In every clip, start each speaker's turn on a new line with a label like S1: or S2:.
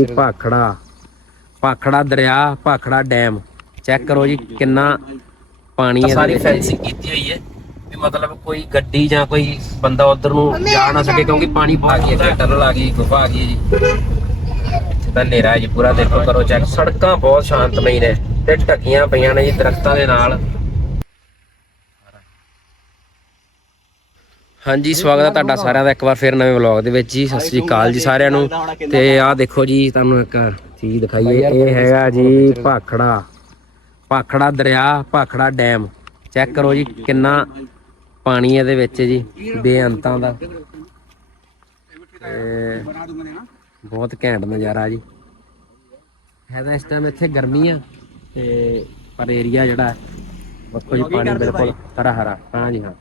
S1: ਜੀ ਭਾਖੜਾ ਭਾਖੜਾ ਦਰਿਆ Bhakra dam. Check ਕਰੋ ਜੀ ਕਿੰਨਾ ਪਾਣੀ ਹੈ ਸਾਰੀ ਫੈਂਸਿੰਗ ਕੀਤੀ ਹੋਈ ਹੈ ਵੀ ਮਤਲਬ ਕੋਈ ਗੱਡੀ ਜਾਂ ਕੋਈ ਬੰਦਾ ਉਧਰ ਨੂੰ ਜਾ ਨਾ ਸਕੇ ਕਿਉਂਕਿ ਪਾਣੀ ਬਹੁਤ ਗਿਆ ਹੈ ਟਨਲ ਆ ਗਈ ਗੁਫਾ ਆ ਗਈ ਜੀ। ਇੱਥੇ ਤਾਂ ਹਨੇਰਾ ਹੈ ਜੀ ਪੂਰਾ ਦੇਖੋ ਕਰੋ ਚੈੱਕ। ਸੜਕਾਂ ਬਹੁਤ ਸ਼ਾਂਤਮਈ ਨੇ ਤੇ ਢੱਕੀਆਂ ਪਈਆਂ ਨੇ ਜੀ ਦਰਖਤਾਂ ਦੇ ਨਾਲ। ਹਾਂਜੀ ਸਵਾਗਤ ਹੈ ਤੁਹਾਡਾ ਸਾਰਿਆਂ ਦਾ ਇੱਕ ਵਾਰ ਫਿਰ ਨਵੇਂ ਵਲੌਗ ਦੇ ਵਿੱਚ ਜੀ। ਸਤਿ ਸ੍ਰੀ ਅਕਾਲ ਜੀ ਸਾਰਿਆਂ ਨੂੰ। ਤੇ ਆਹ ਦੇਖੋ ਜੀ ਤੁਹਾਨੂੰ ਇੱਕ ਚੀਜ਼ ਦਿਖਾਈਏ। ਇਹ ਹੈਗਾ ਜੀ ਭਾਖੜਾ ਭਾਖੜਾ ਦਰਿਆ ਭਾਖੜਾ ਡੈਮ। ਚੈੱਕ ਕਰੋ ਜੀ ਕਿੰਨਾ ਪਾਣੀ ਇਹਦੇ ਵਿੱਚ ਜੀ ਬੇਅੰਤਾਂ ਦਾ। ਬਹੁਤ ਘੈਂਟ ਨਜ਼ਾਰਾ ਜੀ। ਹੈ ਤਾਂ ਇਸ ਟਾਈਮ ਇੱਥੇ ਗਰਮੀ ਆ ਤੇ ਪਰ ਏਰੀਆ ਜਿਹੜਾ ਹੈ, ਵੇਖੋ ਪਾਣੀ ਬਿਲਕੁਲ ਹਰਾ ਹਰਾ ਹਾਂ ਜੀ ਹਾਂ।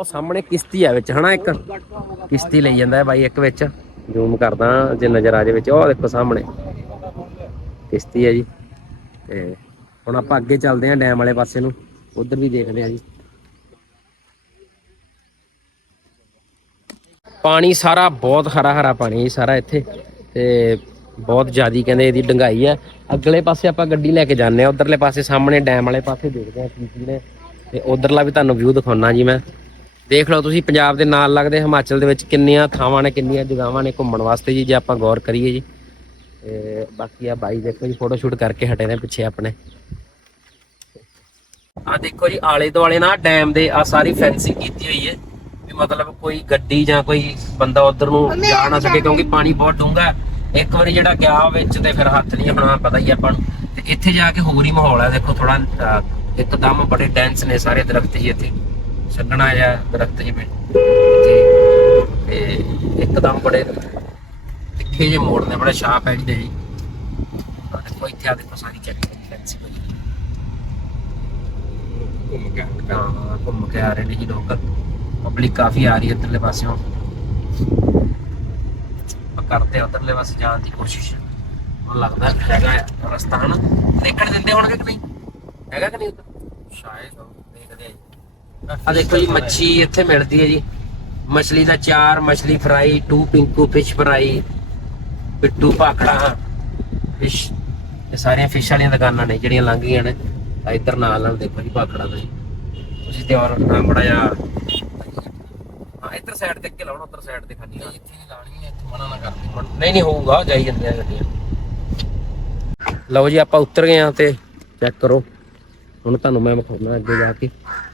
S1: ਉਹ ਸਾਹਮਣੇ ਕਿਸ਼ਤੀ ਆ ਵਿੱਚ, ਹਨਾ ਇੱਕ? ਕਿਸ਼ਤੀ ਲਈ ਜਾਂਦਾ ਹੈ ਬਾਈ ਇੱਕ ਵਿੱਚ। ਜ਼ੂਮ ਕਰਦਾ ਜੇ ਨਜ਼ਰ ਆ ਜੇ ਵਿੱਚ, ਉਹ ਦੇਖੋ ਸਾਹਮਣੇ। ਕਿਸ਼ਤੀ ਹੈ ਜੀ। ਤੇ ਹੁਣ ਆਪਾਂ ਅੱਗੇ ਚੱਲਦੇ ਆਂ ਡੈਮ ਵਾਲੇ ਪਾਸੇ ਨੂੰ। ਉਧਰ ਵੀ ਦੇਖਦੇ ਆਂ ਜੀ। ਪਾਣੀ ਸਾਰਾ ਬਹੁਤ ਹਰਾ ਹਰਾ ਪਾਣੀ ਹੈ ਸਾਰਾ ਇੱਥੇ। ਤੇ ਬਹੁਤ ਜ਼ਿਆਦੀ ਕਹਿੰਦੇ ਇਹਦੀ ਡੰਗਾਈ ਹੈ। ਅਗਲੇ ਪਾਸੇ ਆਪਾਂ ਗੱਡੀ ਲੈ ਕੇ ਜਾਂਦੇ ਆ ਉਧਰਲੇ ਪਾਸੇ ਸਾਹਮਣੇ ਡੈਮ ਵਾਲੇ ਪਾਸੇ ਦੇਖਦੇ ਆ ਕੀ ਕੀ ਨੇ। ਤੇ ਉਧਰਲਾ ਵੀ ਤੁਹਾਨੂੰ ਵਿਊ ਦਿਖਾਉਣਾ ਜੀ ਮੈਂ। ਦੇਖ ਲਓ ਤੁਸੀਂ ਪੰਜਾਬ ਦੇ ਨਾਲ ਲੱਗਦੇ ਹਿਮਾਚਲ ਦੇ ਵਿੱਚ ਕਿੰਨੀਆਂ ਥਾਵਾਂ ਨੇ ਕਿੰਨੀਆਂ ਜਗ੍ਹਾਵਾਂ ਨੇ ਘੁੰਮਣ ਵਾਸਤੇ ਜੀ ਜੇ ਆਪਾਂ ਗੌਰ ਕਰੀਏ ਜੀ। ਤੇ ਬਾਕੀ ਆ ਬਾਈ ਦੇਖੋ ਜੀ ਫੋਟੋ ਸ਼ੂਟ ਕਰਕੇ ਹਟੇ ਨੇ ਪਿੱਛੇ ਆਪਣੇ। ਆ ਦੇਖੋ ਜੀ ਆਲੇ ਦੁਆਲੇ ਨਾ ਡੈਮ ਦੇ ਆ ਸਾਰੀ ਫੈਂਸਿੰਗ ਕੀਤੀ ਹੋਈ ਹੈ। ਵੀ ਮਤਲਬ ਕੋਈ ਗੱਡੀ ਜਾਂ ਕੋਈ ਬੰਦਾ ਉਧਰ ਨੂੰ ਜਾ ਨਾ ਸਕੇ ਕਿਉਂਕਿ ਪਾਣੀ ਬਹੁਤ ਡੂੰਘਾ ਹੈ। ਇੱਕ ਵਾਰੀ ਜਿਹੜਾ ਗਿਆ ਵਿੱਚ ਤੇ ਫਿਰ ਹੱਥ ਨਹੀਂ ਹੋਣਾ ਪਤਾ ਹੀ ਆਪਾਂ ਨੂੰ। ਤੇ ਇੱਥੇ ਜਾ ਕੇ ਹੋਰ ਹੀ ਮਾਹੌਲ ਹੈ। ਦੇਖੋ ਥੋੜਾ ਇੱਕਦਮ ਬੜੇ ਡੈਂਸ ਨੇ ਸਾਰੇ ਦਰਖਤ ਜੀ ਇੱਥੇ। ਸੰਘਣਾ ਜਿਹਾ ਦਰਖਤ ਜਿਵੇਂ। ਤੇ ਇੱਕਦਮ ਬੜੇ ਤਿੱਖੇ ਜਿਹੇ ਮੋੜ ਨੇ ਬੜੇ ਸ਼ਾਰਪ ਐਜ ਦੇ। ਜੀ ਦੇਖੋ ਇੱਥੇ ਆ ਦੇਖੋ ਸਾਰੀ ਚੈੱਕ ਫੈਂਸੀ ਪਈ ਘੁੰਮ ਕੇ ਹਾਂ, ਘੁੰਮ ਕੇ ਆ ਰਹੇ ਨੇ ਜੀ ਲੋਕ। ਪਬਲਿਕ ਕਾਫੀ ਆ ਰਹੀ ਹੈ ਇੱਧਰਲੇ ਪਾਸਿਓਂ। ਕਰਦੇ ਹਾਂ ਉੱਧਰਲੇ ਪਾਸੇ ਜਾਣ ਦੀ ਕੋਸ਼ਿਸ਼। ਮੈਨੂੰ ਲੱਗਦਾ ਹੈਗਾ ਹੈ ਰਸਤਾ ਹਨ। ਦੇਖਣ ਦਿੰਦੇ ਹੋਣਗੇ ਕਿ ਨਹੀਂ? ਹੈਗਾ ਕਿ ਨਹੀਂ ਉੱਧਰ? ਸ਼ਾਇਦ ਦੇਖਦੇ ਆ ਜੀ। ਆ ਦੇਖੋ ਜੀ ਮੱਛੀ ਇੱਥੇ ਮਿਲਦੀ ਹੈ ਜੀ। ਮਛਲੀ ਦਾ ਚਾਰ ਮਛਲੀ ਫਰਾਈ ਟੂ ਪਿੰਕੂ ਫਿਸ਼ ਫਰਾਈ ਪਿੱਟੂ ਭਾਖੜਾ ਫਿਸ਼ ਇਹ ਸਾਰੀਆਂ ਫਿਸ਼ ਵਾਲੀਆਂ ਦੁਕਾਨਾਂ ਨੇ ਜਿਹੜੀਆਂ ਲੰਘ ਗਈਆਂ ਨੇ। ਆ ਇੱਧਰ ਨਾਲ ਨਾਲ ਦੇਖੋ ਜੀ ਭਾਖੜਾ ਦਾ ਜੀ। ਤੁਸੀਂ ਤੇ ਔਰ ਨਾ ਬੜਾ ਹਾਂ ਇੱਧਰ ਸਾਈਡ ਤੇ ਅੱਗੇ ਲਾਉਣਾ ਉੱਧਰ ਸਾਈਡ ਤੇ ਖਾਲੀ ਇੱਥੇ ਨਹੀਂ ਲਾਣੀ ਇੱਥੇ ਮਨਾ ਨਾ ਕਰਦੇ ਨਹੀਂ ਨਹੀਂ ਹੋਊਗਾ ਜਾਈ ਜਾਂਦੀਆਂ ਗੱਡੀਆਂ। ਲਓ ਜੀ ਆਪਾਂ ਉਤਰ ਗਏ ਆ ਤੇ ਚੈੱਕ ਕਰੋ। ਹੁਣ ਤੁਹਾਨੂੰ ਮੈਂ ਵਿਖਾਉਣਾ ਅੱਗੇ ਜਾ ਕੇ।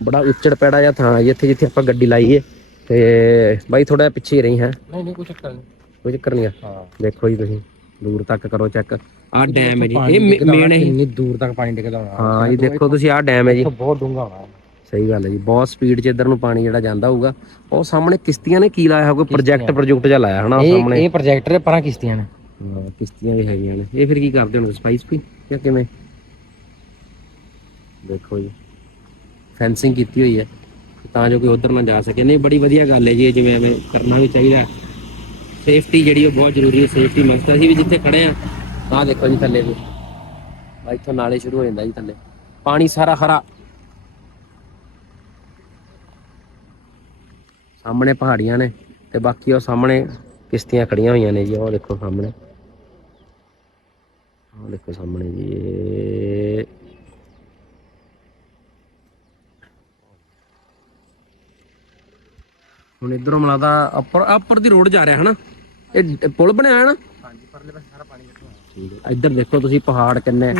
S1: ਬੜਾ ਉੱਚੜ ਪੈੜਾ ਜਿਹਾ ਥਾਂ ਹੈ ਜੀ ਇੱਥੇ ਜਿੱਥੇ ਆਪਾਂ ਗੱਡੀ ਲਾਈਏ ਤੇ ਬਾਈ ਥੋੜਾ ਪਿੱਛੇ ਰਹੀ ਹੈ।
S2: ਨਹੀਂ ਨਹੀਂ ਕੋਈ ਚੱਕਰ ਨਹੀਂ।
S1: ਕੋਈ ਚੱਕਰ ਨਹੀਂ ਆ।
S2: ਹਾਂ।
S1: ਦੇਖੋ ਜੀ ਤੁਸੀਂ ਦੂਰ ਤੱਕ ਕਰੋ ਚੈੱਕ। ਆਹ ਡੈਮ ਹੈ ਜੀ। ਇਹ ਮੇਨ ਹੈ
S2: ਇੰਨੀ ਦੂਰ ਤੱਕ ਪਾਣੀ ਡਿੱਗਦਾ ਹੋਣਾ।
S1: ਹਾਂ ਇਹ ਦੇਖੋ ਤੁਸੀਂ ਆਹ ਡੈਮ ਹੈ ਜੀ।
S2: ਬਹੁਤ ਡੂੰਘਾ ਹੋਣਾ।
S1: ਸਹੀ ਗੱਲ ਹੈ ਜੀ। ਬਹੁਤ ਸਪੀਡ 'ਚ ਇੱਧਰ ਨੂੰ ਪਾਣੀ ਜਿਹੜਾ ਜਾਂਦਾ ਹੋਊਗਾ। ਉਹ ਸਾਹਮਣੇ ਕਿਸ਼ਤੀਆਂ ਨੇ ਕੀ ਲਾਇਆ ਹੋਊਗਾ? ਪ੍ਰੋਜੈਕਟ ਪ੍ਰੋਜੈਕਟ ਜਿਹਾ ਲਾਇਆ ਹਨਾ ਸਾਹਮਣੇ।
S2: ਇਹ ਪ੍ਰੋਜੈਕਟਰ ਪਰਾਂ ਕਿਸ਼ਤੀਆਂ ਨੇ।
S1: ਹਾਂ, ਕਿਸ਼ਤੀਆਂ ਵੀ ਹੈਗੀਆਂ ਨੇ। ਇਹ ਫਿਰ ਕੀ ਕਰਦੇ ਹੋਣਗੇ ਸਪਾਈਸ ਵੀ ਜਾਂ ਕਿਵੇਂ? ਦੇਖੋ ਜੀ। ਫੈਂਸਿੰਗ ਕੀਤੀ ਹੋਈ ਹੈ। ਤਾਂ ਜੋ ਕੋਈ ਉਧਰ ਨਾ ਜਾ ਸਕੇ। ਨਹੀਂ, ਬੜੀ ਵਧੀਆ ਗੱਲ ਹੈ ਜੀ, ਇਹ ਜਿਵੇਂ ਐਵੇਂ ਕਰਨਾ ਵੀ ਚਾਹੀਦਾ। ਸੇਫਟੀ ਜਿਹੜੀ ਉਹ ਬਹੁਤ ਜ਼ਰੂਰੀ ਹੈ ਸੇਫਟੀ ਮਸਤ ਅਸੀਂ ਵੀ ਜਿੱਥੇ ਖੜੇ ਆ ਤਾਂ ਦੇਖੋ ਜੀ ਥੱਲੇ ਵੀ। ਆ ਇੱਥੋਂ ਨਾਲੇ ਸ਼ੁਰੂ ਹੋ ਜਾਂਦਾ ਜੀ ਥੱਲੇ। ਪਾਣੀ ਸਾਰਾ ਹਰਾ। ਸਾਹਮਣੇ ਪਹਾੜੀਆਂ ਨੇ ਤੇ ਬਾਕੀ ਉਹ ਸਾਹਮਣੇ ਕਿਸ਼ਤੀਆਂ ਖੜੀਆਂ ਹੋਈਆਂ ਨੇ ਜੀ। ਉਹ ਦੇਖੋ ਸਾਹਮਣੇ। ਉਹ ਦੇਖੋ ਸਾਹਮਣੇ ਜੀ। ਹੁਣ ਇਧਰੋਂ ਮਲਾਦਾ ਉੱਪਰ ਉੱਪਰ ਦੀ ਰੋਡ ਜਾ ਰਿਹਾ ਹਨਾ? ਇਹ ਪੁਲ ਬਣਿਆ ਹੈ ਨਾ?
S2: ਹਾਂਜੀ ਪਰਲੇ ਪਾਸੇ ਸਾਰਾ ਪਾਣੀ ਇਕੱਠਾ ਹੋਣਾ
S1: ਠੀਕ ਹੈ। ਇੱਧਰ ਦੇਖੋ ਤੁਸੀਂ ਪਹਾੜ ਕਿੰਨੇ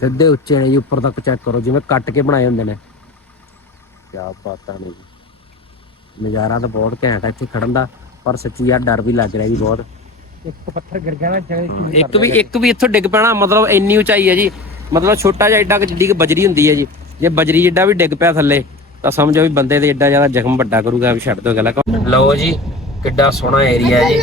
S1: ਸਿੱਧੇ ਉੱਚੇ ਨੇ ਜੀ ਉੱਪਰ ਤੱਕ ਚੈੱਕ ਕਰੋ ਜਿਵੇਂ ਕੱਟ ਕੇ ਬਣਾਏ ਹੁੰਦੇ ਨੇ। ਕੀ ਬਾਤਾਂ ਨੇ ਜੀ। ਨਜ਼ਾਰਾ ਤਾਂ ਬਹੁਤ ਘੈਂਟ ਹੈ ਇੱਥੇ ਖੜਨ ਦਾ ਪਰ ਸੱਚੀ ਯਾਰ ਡਰ ਵੀ ਲੱਗ ਰਿਹਾ ਜੀ ਬਹੁਤ।
S2: ਇੱਕ ਪੱਥਰ ਗਿਰ ਗਿਆ ਨਾ
S1: ਇੱਕ ਵੀ ਇੱਕ ਵੀ ਇੱਥੋਂ ਡਿੱਗ ਪੈਣਾ ਮਤਲਬ ਇੰਨੀ ਉਚਾਈ ਹੈ ਜੀ। ਮਤਲਬ ਛੋਟਾ ਜਿਹਾ ਏਡਾ ਕੁ ਜਿੱਡੀ ਕੁ ਬਜਰੀ ਹੁੰਦੀ ਹੈ ਜੀ। ਜੇ ਬਜਰੀ ਜਿੱਡਾ ਵੀ ਡਿੱਗ ਪਿਆ ਥੱਲੇ ਤਾਂ ਸਮਝੋ ਵੀ ਬੰਦੇ ਦੇ ਏਡਾ ਜ਼ਿਆਦਾ ਜ਼ਖਮ ਵੱਡਾ ਕਰੂਗਾ ਵੀ ਛੱਡ ਦੋ ਗੱਲ ਲਓ ਜੀ, ਕਿੱਡਾ ਸੋਹਣਾ ਏਰੀਆ ਜੀ।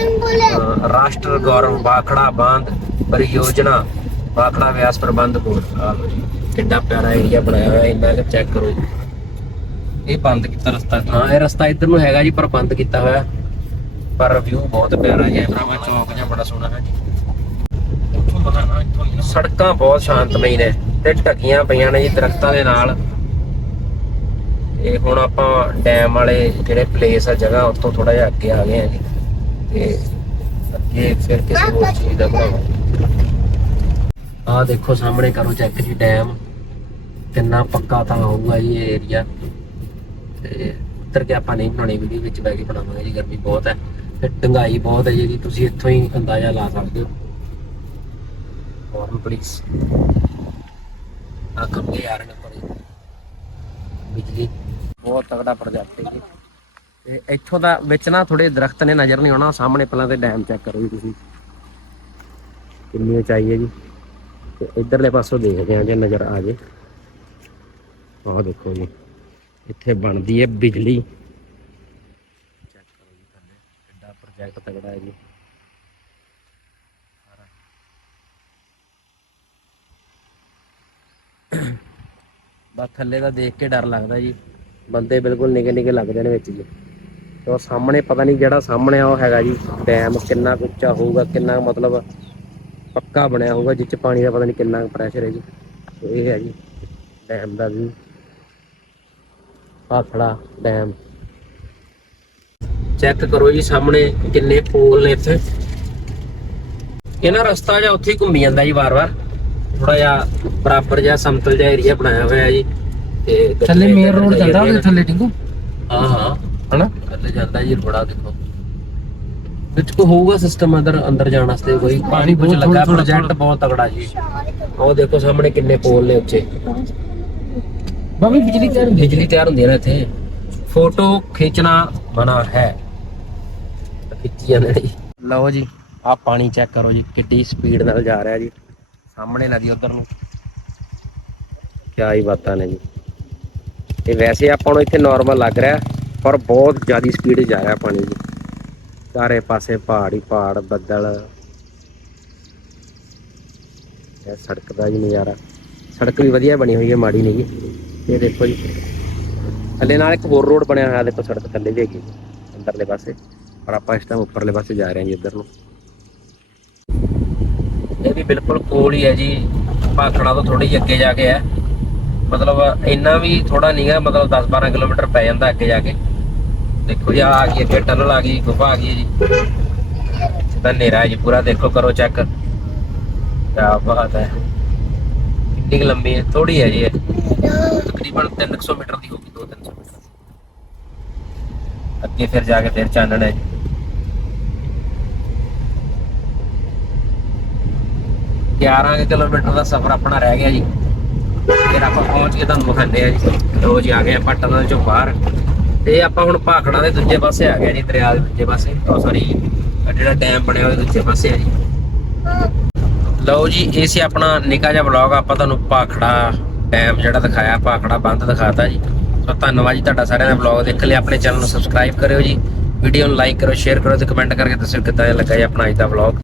S1: ਰਾਸ਼ਟਰ ਗੌਰਵ ਬਾਖੜਾ ਬਾਂਧ ਪਰਿਯੋਜਨਾ, ਬਾਖੜਾ ਵਿਆਸ ਪ੍ਰਬੰਧ ਬੋਰਡ ਆਹ ਲਓ ਜੀ, ਕਿੱਡਾ ਪਿਆਰਾ ਏਰੀਆ ਬਣਾਇਆ ਹੋਇਆ, ਇੰਨਾ ਕਿ ਚੈੱਕ ਕਰੋ ਜੀ। ਇਹ ਬੰਦ ਕੀਤਾ ਰਸਤਾ। ਹਾਂ, ਇਹ ਰਸਤਾ ਇੱਧਰ ਨੂੰ ਹੈਗਾ ਜੀ, ਪਰ ਬੰਦ ਕੀਤਾ ਹੋਇਆ। ਪਰ ਵਿਊ ਬਹੁਤ ਪਿਆਰਾ ਹੈ ਭਰਾਵਾ ਚੌਕ ਜਿਹਾ ਬੜਾ ਸੋਹਣਾ ਹੈ ਜੀ। ਪਤਾ ਨਾ। ਸੜਕਾਂ ਬਹੁਤ ਸ਼ਾਂਤਮਈ ਨੇ ਤੇ ਢੱਕੀਆਂ ਪਈਆਂ ਨੇ ਜੀ ਦਰਖਤਾਂ ਦੇ ਨਾਲ। ਤੇ ਹੁਣ ਆਪਾਂ ਡੈਮ ਵਾਲੇ ਜਿਹੜੇ ਪਲੇਸ ਆ, ਜਗ੍ਹਾ ਉੱਥੋਂ ਥੋੜਾ ਜਿਹਾ ਅੱਗੇ ਆ ਗਏ ਆ ਜੀ। ਤੇ ਅੱਗੇ ਫਿਰ ਕਿਸੇ ਹੋਰ ਚੀਜ਼ ਦਾ ਬਣਾਵਾਂਗੇ। ਆਹ ਦੇਖੋ ਸਾਹਮਣੇ ਕਰੋ ਚੈੱਕ ਜੀ ਡੈਮ ਕਿੰਨਾ ਪੱਕਾ ਤਾਂ ਹੋਊਗਾ ਜੀ ਇਹ ਏਰੀਆ ਤੇ ਉੱਤਰ ਕੇ ਆਪਾਂ ਨਹੀਂ ਬਣਾਉਣੀ ਵੀਡੀਓ, ਵਿੱਚ ਬੈ ਕੇ ਬਣਾਵਾਂਗੇ ਜੀ, ਗਰਮੀ ਬਹੁਤ ਹੈ। ਤੇ ਡੰਗਾਈ ਬਹੁਤ ਹੈ ਜੀ ਤੁਸੀਂ ਇੱਥੋਂ ਹੀ ਅੰਦਾਜ਼ਾ ਲਾ ਸਕਦੇ ਹੋ। ਫੋਰਨ ਪਲੀਜ਼ ਆ ਖੰਭੇ ਆ ਰਹੇ ਨੇ ਬਿਜਲੀ ਬਹੁਤ ਤਗੜਾ ਪ੍ਰੋਜੈਕਟ ਹੈ ਜੀ। ਤੇ ਇੱਥੋਂ ਦਾ ਵਿੱਚ ਨਾ ਥੋੜੇ ਦਰਖਤ ਨੇ, ਨਜ਼ਰ ਨਹੀਂ ਆਉਣਾ। ਸਾਹਮਣੇ ਪਹਿਲਾਂ ਤੇ ਡੈਮ ਚੈੱਕ ਕਰੋ ਜੀ ਤੁਸੀਂ। ਕਿੰਨੀ ਉਚਾਈ ਹੈ ਜੀ। ਤੇ ਇਧਰਲੇ ਪਾਸੋਂ ਦੇਖਦੇ ਹਾਂ ਜੇ ਨਜ਼ਰ ਆ ਜੇ। ਆਹ ਦੇਖੋ ਜੀ। ਇੱਥੇ ਬਣਦੀ ਹੈ ਬਿਜਲੀ। ਚੈੱਕ ਕਰੋ ਜੀ ਥੱਲੇ। ਕਿੱਡਾ ਪ੍ਰੋਜੈਕਟ ਤਗੜਾ ਹੈ ਜੀ। ਬਸ ਥੱਲੇ ਦਾ ਦੇਖ ਕੇ ਡਰ ਲੱਗਦਾ ਜੀ। ਬੰਦੇ ਬਿਲਕੁਲ ਨਿੱਕੇ ਨਿੱਕੇ ਲੱਗਦੇ ਨੇ ਵਿੱਚ ਜੀ। ਤੇ ਉਹ ਸਾਹਮਣੇ ਪਤਾ ਨਹੀਂ ਜਿਹੜਾ ਸਾਹਮਣੇ ਆ, ਉਹ ਹੈਗਾ ਜੀ ਡੈਮ ਕਿੰਨਾ ਕੁ ਉੱਚਾ ਹੋਊਗਾ, ਕਿੰਨਾ ਕੁ ਮਤਲਬ ਪੱਕਾ ਬਣਿਆ ਹੋਊਗਾ ਜਿਸ ਪਾਣੀ ਦਾ ਪਤਾ ਨਹੀਂ ਕਿੰਨਾ ਪ੍ਰੈਸ਼ਰ ਹੈ ਜੀ। ਇਹ ਹੈ ਜੀ ਡੈਮ ਦਾ ਵੀ ਪਾਥੜਾ ਡੈਮ ਚੈੱਕ ਕਰੋ ਜੀ ਸਾਹਮਣੇ ਕਿੰਨੇ ਪੋਲ ਨੇ ਇੱਥੇ। ਇਹਨਾਂ ਰਸਤਾ ਜਾਂ ਉੱਥੇ ਘੁੰਮੀ ਜਾਂਦਾ ਜੀ ਵਾਰ-ਵਾਰ। ਥੋੜਾ ਜਿਹਾ ਬਰਾਬਰ ਜਿਹਾ ਸਮਤਲ ਜਿਹਾ ਏਰੀਆ ਬਣਾਇਆ ਹੋਇਆ ਜੀ। ਤੇ
S2: ਥੱਲੇ ਮੇਨ ਰੋਡ ਚੱਲਦਾ ਉਹਦੇ ਥੱਲੇ ਟਿੰਕੂ
S1: ਹਾਂ ਹਾਂ।
S2: ਹਨਾ?
S1: ਥੱਲੇ ਜਾਂਦਾ ਜੀ ਥੋੜਾ ਦੇਖੋ। ਵਿੱਚ ਕੋ ਹੋਊਗਾ ਸਿਸਟਮ ਅੰਦਰ ਅੰਦਰ ਜਾਣ ਵਾਸਤੇ ਕੋਈ? ਪਾਣੀ ਕੁਝ ਲੱਗਾ ਪ੍ਰੋਜੈਕਟ ਬਹੁਤ ਤਗੜਾ ਜੀ। ਉਹ ਦੇਖੋ ਸਾਹਮਣੇ ਕਿੰਨੇ ਪੋਲ ਨੇ ਉੱਚੇ।
S2: ਬਾਬੀ ਬਿਜਲੀ ਤਿਆਰ ਹੁੰਦੀ
S1: ਬਿਜਲੀ ਤਿਆਰ ਹੁੰਦੀ ਹੈ ਨਾ ਇੱਥੇ। ਫੋਟੋ ਖਿੱਚਣਾ ਮਨਾ ਹੈ। ਖਿੱਚੀ ਜਾਂਦੇ ਜੀ। ਲਓ ਜੀ ਆਹ ਪਾਣੀ ਚੈੱਕ ਕਰੋ ਜੀ ਕਿੱਡੀ ਸਪੀਡ ਨਾਲ ਜਾ ਰਿਹਾ ਜੀ। ਸਾਹਮਣੇ ਨਦੀ ਉਧਰ ਨੂੰ। ਕਿਆ ਹੀ ਬਾਤਾਂ ਨੇ ਜੀ। ਤੇ ਵੈਸੇ ਆਪਾਂ ਨੂੰ ਇੱਥੇ ਨਾਰਮਲ ਲੱਗ ਰਿਹਾ, ਪਰ ਬਹੁਤ ਜ਼ਿਆਦਾ ਸਪੀਡ ਜਾ ਰਿਹਾ ਪਾਣੀ ਦੀ। ਚਾਰੇ ਪਾਸੇ ਪਹਾੜ ਹੀ ਪਹਾੜ, ਬੱਦਲ। ਇਹ ਸੜਕ ਦਾ ਜੀ ਨਜ਼ਾਰਾ। ਸੜਕ ਵੀ ਵਧੀਆ ਬਣੀ ਹੋਈ ਹੈ, ਮਾੜੀ ਨਹੀਂ ਜੀ। ਇਹ ਦੇਖੋ ਜੀ। ਥੱਲੇ ਨਾਲ ਇੱਕ ਹੋਰ ਰੋਡ ਬਣਿਆ ਹੋਇਆ, ਦੇਖੋ ਸੜਕ ਥੱਲੇ ਵੀ ਹੈਗੀ। ਅੰਦਰਲੇ ਪਾਸੇ। ਪਰ ਆਪਾਂ ਇਸ ਟਾਈਮ ਉੱਪਰਲੇ ਪਾਸੇ ਜਾ ਰਹੇ ਹਾਂ ਜੀ, ਇੱਧਰ ਨੂੰ। ਇਹ ਵੀ ਬਿਲਕੁਲ ਕੋਲ ਹੀ ਹੈ ਜੀ। ਭਾਖੜਾ ਤੋਂ ਥੋੜੀ ਜਿਹੀ ਅੱਗੇ ਜਾ ਕੇ ਹੈ। ਮਤਲਬ ਇੰਨਾ ਵੀ ਥੋੜਾ ਨਹੀਂਗਾ ਮਤਲਬ 10 12 ਕਿਲੋਮੀਟਰ ਪੈ ਜਾਂਦਾ ਅੱਗੇ ਜਾ ਕੇ। ਦੇਖੋ ਜੀ ਆਹ ਆ ਗਈ ਅੱਗੇ ਟਨਲ ਆ ਗਈ, ਗੁਫਾ ਆ ਗਈ ਜੀ। ਸਿੱਧਾ ਹਨੇਰਾ ਜੀ, ਪੂਰਾ ਦੇਖੋ, ਕਰੋ ਚੈੱਕ ਕਿਆ ਬਾਤ ਹੈ। ਕਿੰਨੀ ਲੰਬੀ ਹੈ ਥੋੜੀ ਹੈ ਜੀ ਇਹ। ਤਕਰੀਬਨ 300 ਮੀਟਰ ਦੀ ਹੋਗੀ 2-300 ਮੀਟਰ। ਅੱਗੇ ਫਿਰ ਜਾ ਕੇ ਫਿਰ ਚਾਨਣ ਹੈ ਜੀ। 11 ਕਿਲੋਮੀਟਰ ਦਾ ਸਫ਼ਰ ਆਪਣਾ ਰਹਿ ਗਿਆ ਜੀ। ਫਿਰ ਆਪਾਂ ਪਹੁੰਚ ਕੇ ਤੁਹਾਨੂੰ ਵਿਖਾਉਂਦੇ ਆ ਜੀ। ਰੋਜ਼ ਆ ਗਏ ਆਪਾਂ ਟਨਲ ਚੋਂ ਬਾਹਰ। ਤੇ ਆਪਾਂ ਹੁਣ ਭਾਖੜਾ ਦੇ ਦੂਜੇ ਪਾਸੇ ਆ ਗਏ ਜੀ, ਦਰਿਆ ਦੇ ਦੂਜੇ ਪਾਸੇ। ਉਹ ਸਾਰੀ ਜਿਹੜਾ ਡੈਮ ਬਣਿਆ ਉਹਦੇ ਦੂਜੇ ਪਾਸੇ ਆ ਜੀ। ਲਓ ਜੀ, ਇਹ ਸੀ ਆਪਣਾ ਨਿੱਕਾ ਜਿਹਾ ਵਲੌਗ ਆਪਾਂ ਤੁਹਾਨੂੰ ਭਾਖੜਾ ਡੈਮ ਜਿਹੜਾ ਦਿਖਾਇਆ, ਭਾਖੜਾ ਬੰਦ ਦਿਖਾਤਾ ਜੀ। ਸੋ ਧੰਨਵਾਦ ਜੀ ਤੁਹਾਡਾ ਸਾਰਿਆਂ ਦਾ ਵਲੌਗ ਦੇਖ ਲਿਆ, ਆਪਣੇ ਚੈਨਲ ਨੂੰ ਸਬਸਕ੍ਰਾਈਬ ਕਰਿਓ ਜੀ। ਵੀਡੀਓ ਨੂੰ ਲਾਈਕ ਕਰੋ ਸ਼ੇਅਰ ਕਰੋ ਤੇ ਕਮੈਂਟ ਕਰਕੇ ਦੱਸਿਓ ਕਿੱਦਾਂ ਦਾ ਲੱਗਾ ਜੀ ਆਪਣਾ ਅੱਜ ਦਾ ਵਲੌਗ